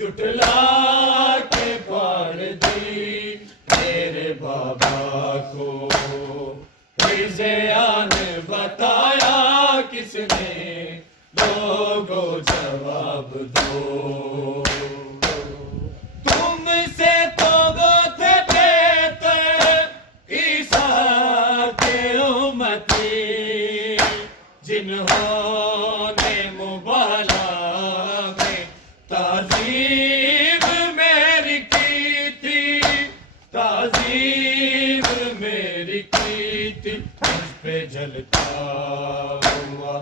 جھٹلا کے بابا کو فضیان بتایا کس نے، لوگو جواب دو۔ تم سے تو وہ تھے بہتر عیسیٰ کے امتی، جنہوں نے مبالغہ میں تعظیم میری کی تھی، تعظیم میری کی تھی۔ مجھ پہ جلتا ہوا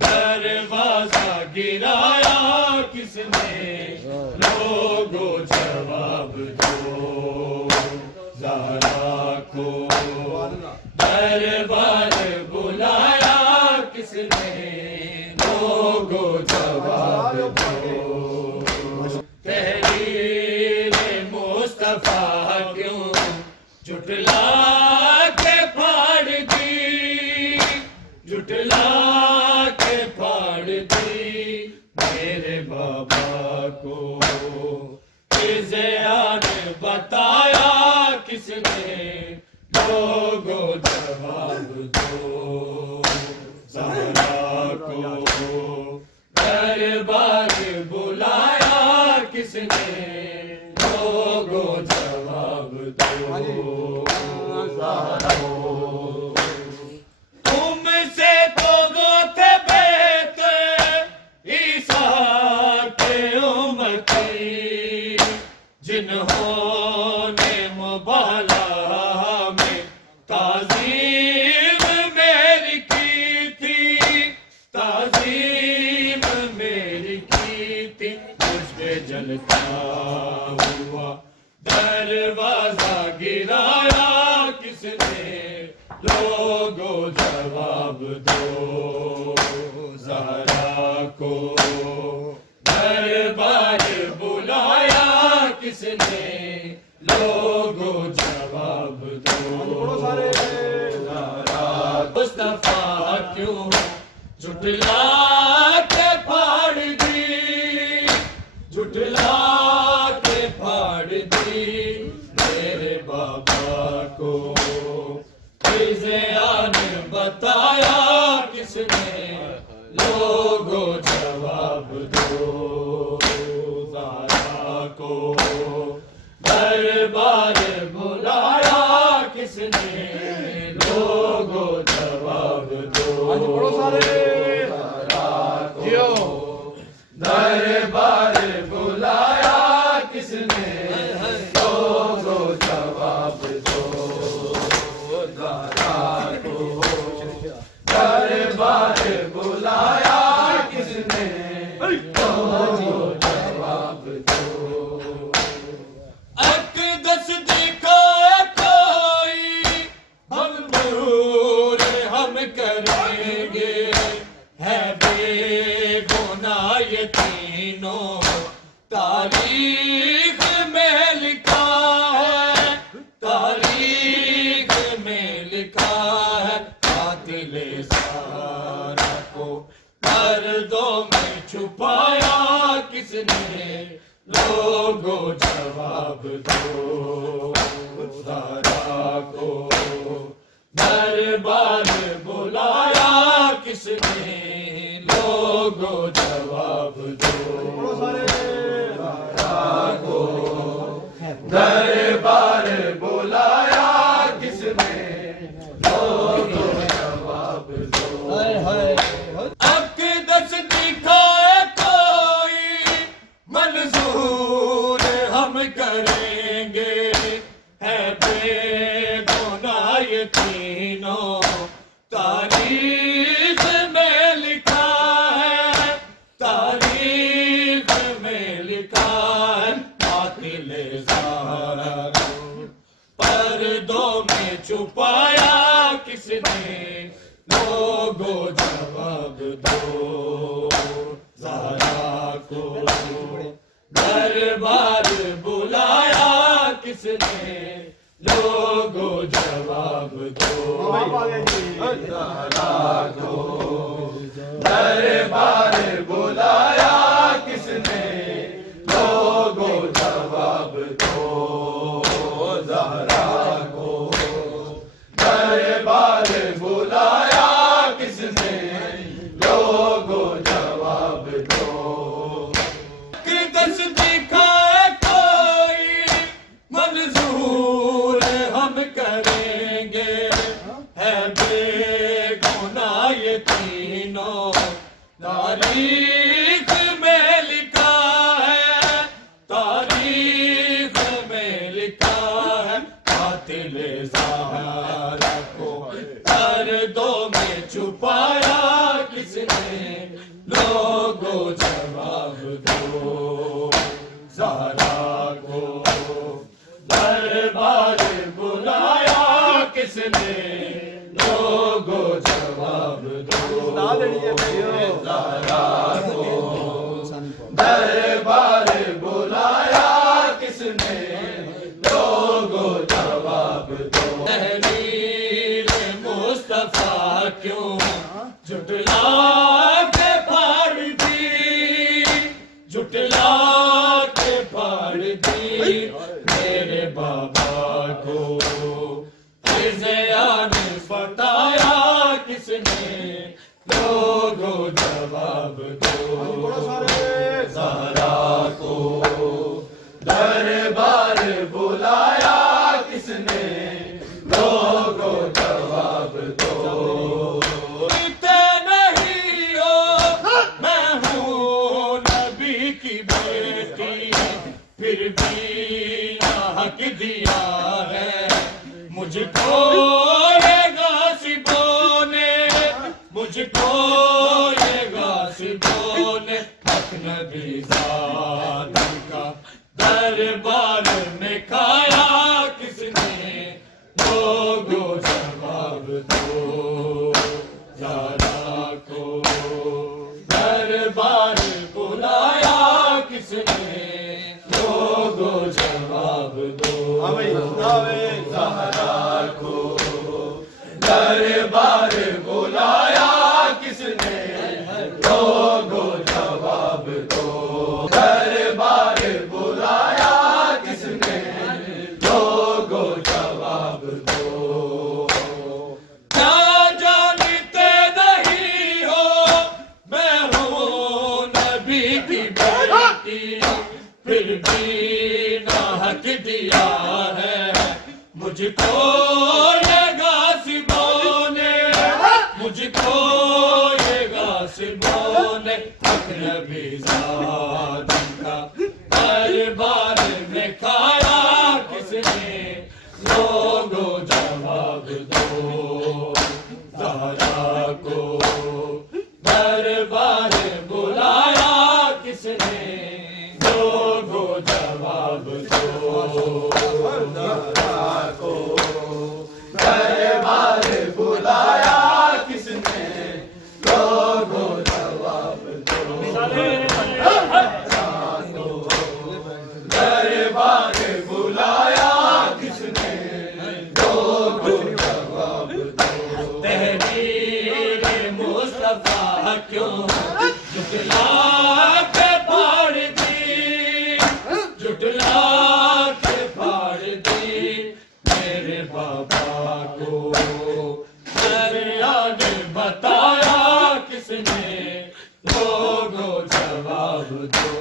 دروازہ گرایا کس نے، لوگو جواب دو۔ زہرا کو دربار بلایا کس نے، لوگو جواب دو۔ تحریر مصطفیٰ کیوں جھٹلا کے پھاڑ دی، جھٹلا کے پھاڑ دی میرے بابا کو فضیان بتایا کس نے، لوگو جواب دو۔ زہرا کو دربار بلایا کس نے، لوگو جواب دو۔ زہرا کو تم سے تو وہ تھے بہتر عیسیٰ کے امتی، جنہوں نے مبالغہ میں تعظیم میری کی تھی، تعظیم میری کی تھی۔ مجھ پہ جلتا ہوا دروازہ گرایا کس نے، لوگو جواب دو۔ زہرا کو دربار بلایا کس نے، لوگو جواب دو۔ زہرا مصطفیٰ کیوں جھٹلا کے پھاڑ دی، جھٹلا کے پھاڑ دی میرے بابا کو فضیان بتایا کس نے، لوگو جواب دو۔ زہرا کو دربار بلایا کس نے، لوگو جواب دو۔ زہرا کو دربار بلایا کس نے، لوگو جواب دو۔ زہرا کو دربار بلایا کس نے، لوگو جواب دو۔ اقدس دکھائے کوئی منظور ہم کریں گے، ہے بے گناہ یہ تینوں تاریخ میں لکھا ہے، تاریخ میں لکھا ہے۔ قاتل سارا کو پردوں میں چھپایا کس نے، لوگو جواب دو۔ زہرا کو دربار بلایا کس نے، لوگو جواب دو۔ زہرا کو دربار بلایا کس نے، لوگو جواب دو۔ اقدس دکھائے کوئی منظور ہم کریں گے، ہے بے گناہ یہ تینوں تاریخ میں لکھا ہے، تاریخ میں لکھا ہے۔ قاتل زہرا کو پردوں میں چھپایا کس نے، لوگو جواب دو۔ زہرا کو دربار بلایا کس نے، لوگو جواب دو۔ زہرا کو دربار بلایا کس نے، لوگو جواب دو۔ زہرا کو قاتل زہرا کو پردوں میں چھپایا کس نے؟ لوگوں جواب دو زہرا کو دربار بلایا کس نے؟ لوگوں جواب دو زہرا کو دربار بلایا کس نے؟ لوگوں جواب دو تحریر مصطفیٰ کیوں جھٹلا کے پھاڑ دی، جھٹلا کے پھاڑ دی میرے بابا کو؟ فضیان بتایا کس نے؟ لوگوں جواب دو زہرا کو دربار بلایا کس نے؟ لوگوں جواب دو نہیں ہو میں ہوں نبی کی بیٹی، پھر بھی حق دیا ہے مجھ کو یہ غاصبوں نے، مجھ کو یہ غاصبوں نے حق نبی ذاتن کا دربار میں کھایا کس نے؟ لوگوں جواب دو زہرا کو دربار بلایا کس نے؟ لوگوں جواب دو زہرا کو دربار بلایا کس نے؟ لوگوں جواب دو دربار بلایا کس نے؟ لوگوں جواب دو کیا جانتے نہیں ہو میں ہوں نبی کی بیٹی، پھر بھی حق دیا ہے مجھ کو یہ غاصبوں نے، مجھ کو یہ غاصبوں نے حق نبی ذاتن کا دربار میں کھایا کس نے؟ لوگوں جواب دو زہرا کو دربار بلایا کس نے؟ لوگوں جواب دو زہرا کو دربار بلایا کس نے؟ لوگوں جواب دو دربار بلایا کس نے؟ لوگوں جواب دو تحریر مصطفیٰ کیوں جھٹلا کے پھاڑ دی، جھٹلا کے پھاڑ دی میرے بابا کو؟ فریاد بتایا کس نے؟ لوگوں جواب دو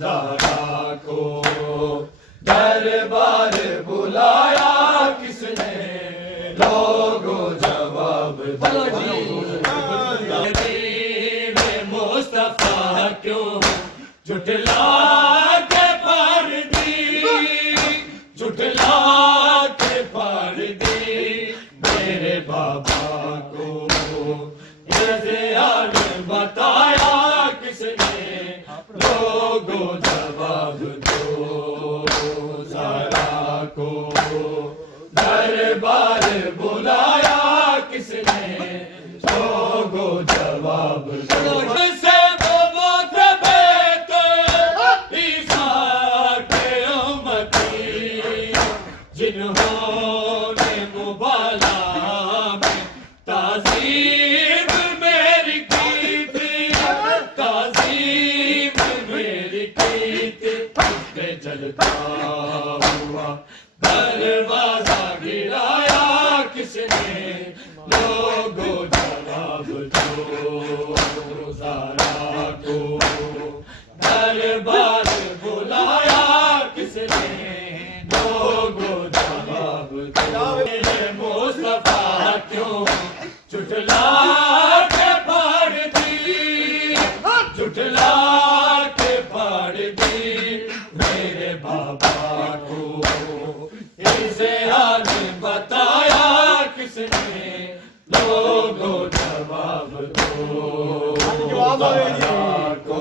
زہرا کو دربار بلایا کس نے؟ لوگوں جواب دو مصطفیٰ کیوں جھٹلا کے پھاڑ دی، جھٹلا کے پھاڑ دی میرے بابا کو؟ فضیان بتایا کس نے؟ لوگوں جواب دو زہرا کو دربار بلایا کس نے؟ لوگوں جواب دو سے بابا کے بیٹے عیسیٰ کے امتی جنہوں نے مبالا میں تعظیم میری کی تھی، تعظیم میری کی تھی، اس پہ جلتا ہوا دروازہ گرایا کس نے؟ لوگوں جواب دو زہرا کو دربار بلایا کس نے؟ لوگوں جواب دو مصطفیٰ کیوں جھٹلا کے پھاڑ دی، جھٹلا کے پھاڑ دی میرے بابا کو؟ اسے بتایا کس نے لوگوں جواب دو زہرا کو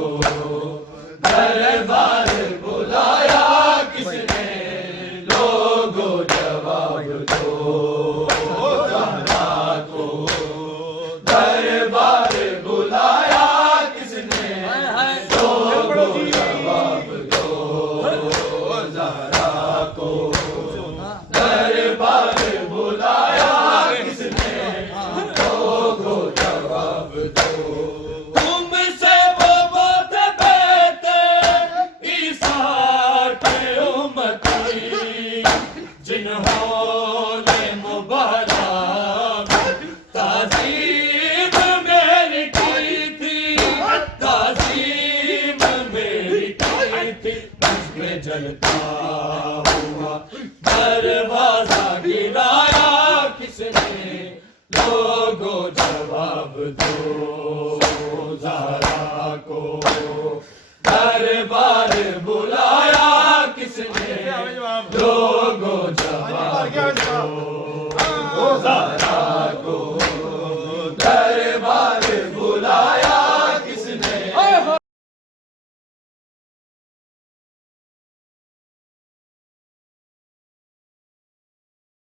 دربار بلایا کس نے لوگوں جواب دو زہرا کو دربار بلایا کس نے لوگوں جواب دو زہرا کو دربار بلایا کس نے لوگوں جواب دو تم سے وہ بات بیتے ایثار پہ امتی جنہوں نے مبارک تعظیم میری کی تھی تعظیم میری کی تھی اس پہ جلتا ہوا دروازہ گرایا کس نے لوگوں جواب دو زہرا